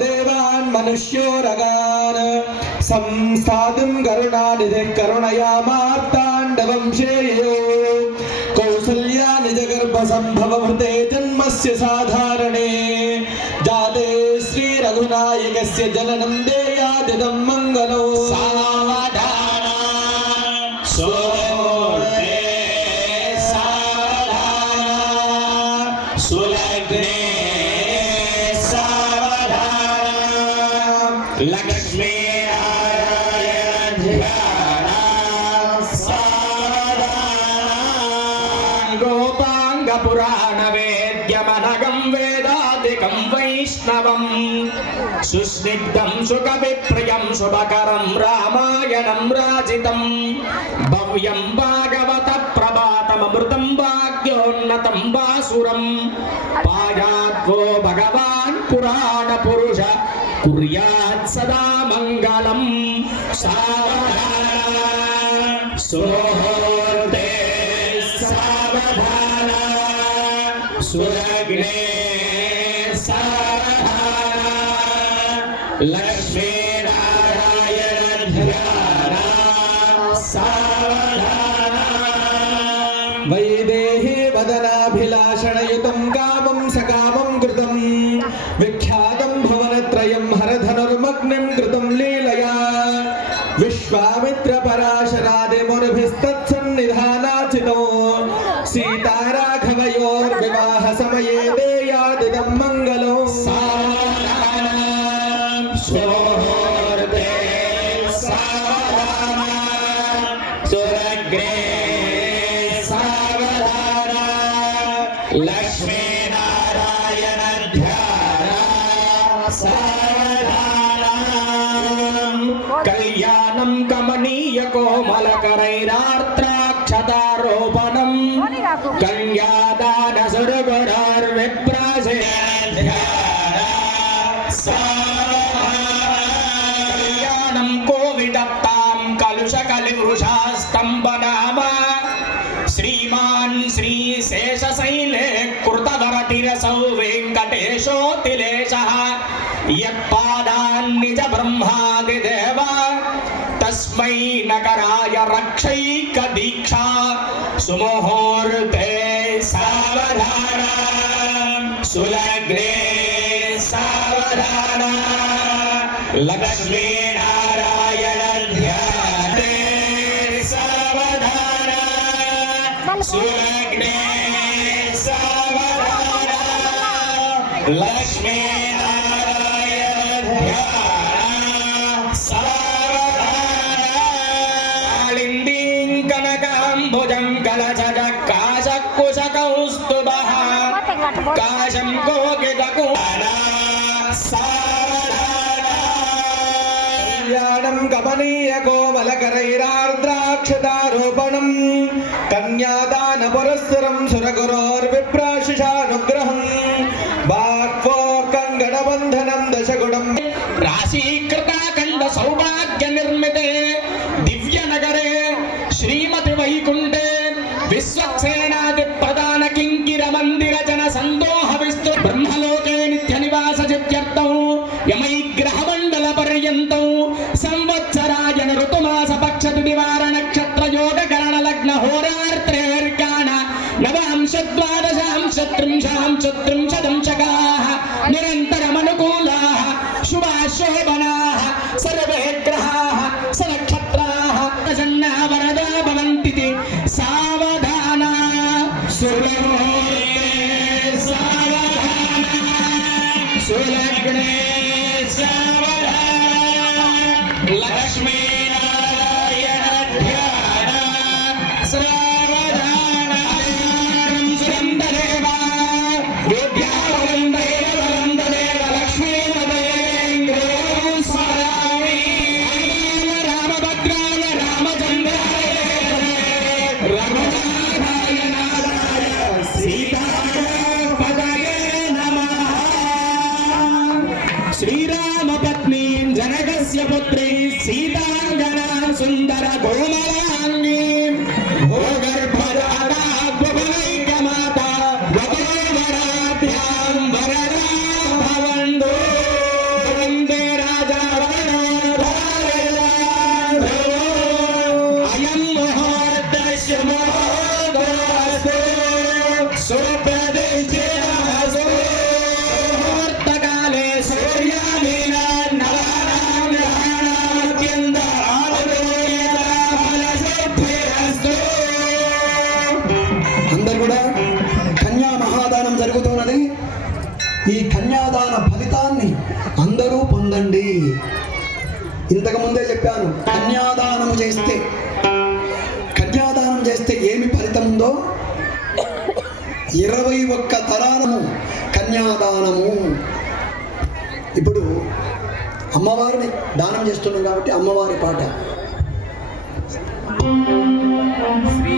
देवान् मनुष्योरगान् संस्थातुं करुणानिधिः करुणयामार्ताण्डवं श्रेयो कौसल्या निजगर्भसम्भवभृते जन्मस्य साधारणे जाते श्रीरघुनायकस्य जननं देयादिदं मङ्गलो सुलग्ने లక్ష్మీ గోపాంగ పురాణ వేద్యమనగం వేదాదికం వైష్ణవం సుస్నిగ్ధం సుఖ విప్రయం శుభకరం రామాయణం రాజితం భవ్యం భాగవత ప్రభాతమృతం భాగ్యోన్నతం వాసురం పాయాద్వో భగవాన్ పురాణ పురుష కుర్యాత్ సదా మంగళం సావధాన సోహోర్తే సావధాన సురగ్నే సావధాన లక్ష్మీ నారాయణ ధ్యాన వైదేహి వదన दशरादि मुनिभिस्तत्सन्निधानाचितो सीताराघवयोर्विवाह समये देयादिदं मङ्गलौ सुरग्रे लक्ष्मीनारायणध्यारा सावधाना कल्याण। ధ్యానం కమనీయ కోమలకరైరాత్రాక్షతారోపణం కన్యాదాన సురగురార్విప్రాసే కళ్యాణం కోవిడప్తాం కలుష కలుషాస్తంభనామ శ్రీమాన్ శ్రీ శేషశైలే కృతవరతిరసౌ వెంకటేశో యత్పాదాన్ని చ బ్రహ్మాదిదే तस्मै नकराय रक्षैकदीक्षा सुमुहूर्ते सावधान, सुलग्ने सावधान, लक्ष्मी नारायण ध्याने सावधान, सुलग्ने सावधान, लक्ष्मी नारायण ध्यान కాశం గోగిదకు సారణం గమనీయ కోమలకరైరార్ద్రాక్షదారోపణం கிடைக்கணும் గీతాంగన సుందర గోమరాంగి ఫలితాన్ని అందరూ పొందండి. ఇంతకు ముందే చెప్పాను కన్యాదానం చేస్తే కన్యాదానం చేస్తే ఏమి ఫలితం ఉందో? ఇరవై ఒక్క తరాలము కన్యాదానము. ఇప్పుడు అమ్మవారిని దానం చేస్తున్నాం కాబట్టి అమ్మవారి పాట. శ్రీ